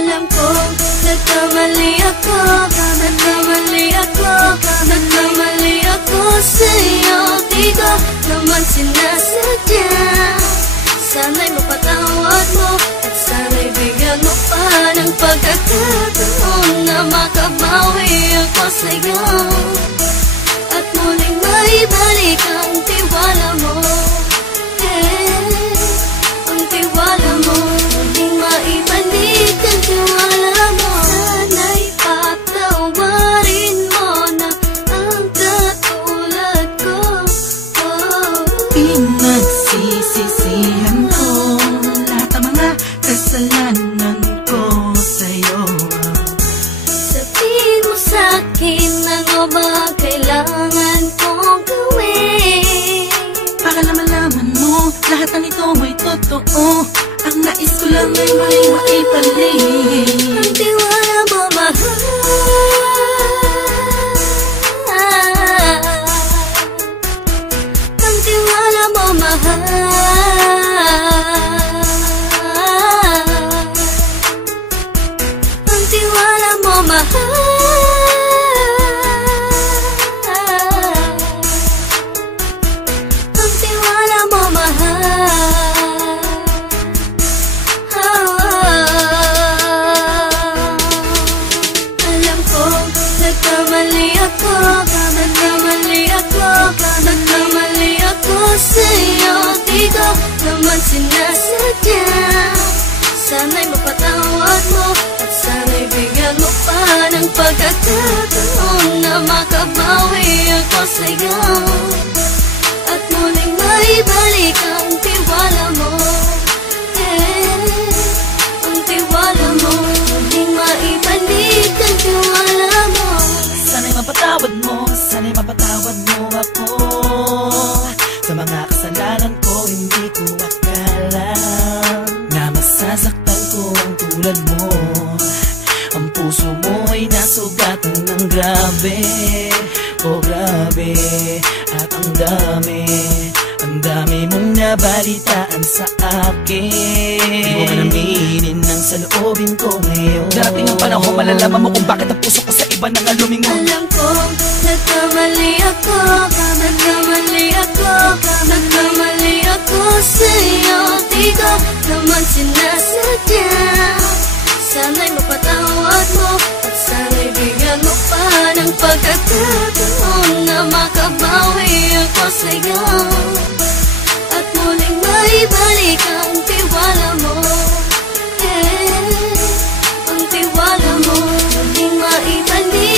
Alam ko, nagkamali ako, nagkamali ako, nagkamali ako sa'yo. Di ko naman sinasadya. Sana'y mapatawad mo at sana'y bigyan mo pa ng pagkakataon na makabawi ako sa'yo at muling maibalik ang tiwala mo. Ang tiwala mo, muling maibalik ang tiwala mo. Sana'y patawarin mo na ang katulad ko. Pinagsisisihan ko lahat ng mga kasalanan ko sa'yo. Sabihin mo sa'kin ano ba kailangan kong gawin Para malaman mo lahat ng ito ay totoo. Ang nais ko lang ay maibalik ang tiwala mo, mahal. Ang tiwala mo, mahal. Ang tiwala mo, mahal. Ang tiwala mo, mahal. Alam ko, nagkamali ako, nagkamali ako, nagkamali ako sa'yo. Di ko naman sinasadya. Sana'y mapatawad mo at sana'y bigyan mo pa ng pagkakataon na makabawi ako sa'yo at muling maibalik ang tiwala mo. Ang tiwala mo, muling maibalik ang tiwala mo. Sana'y mapatawad mo, sana'y mapatawad mo ako sa mga kasalanan ko. Hindi ko akala na masasaktan ko ang tulad mo. Ang puso mo ay nasugatan ng grabe, oh grabe. At ang dami mong nabalitaan sa akin. Di ko man aminin ng saloobin ko ngayon. Darating ang panahon, malalaman mo kung bakit ang puso ko sa iba nang lumingon. Alam ko, nagkamali ako, nagkamali ako, nagkamali ako sa'yo. Di ko naman sinasadya. Sana'y mapatawad mo at sana'y bigyan mo pa ng pagkakataon na makabawi ako sa'yo at muling maibalik ang tiwala mo. Ang tiwala mo, muling maibalik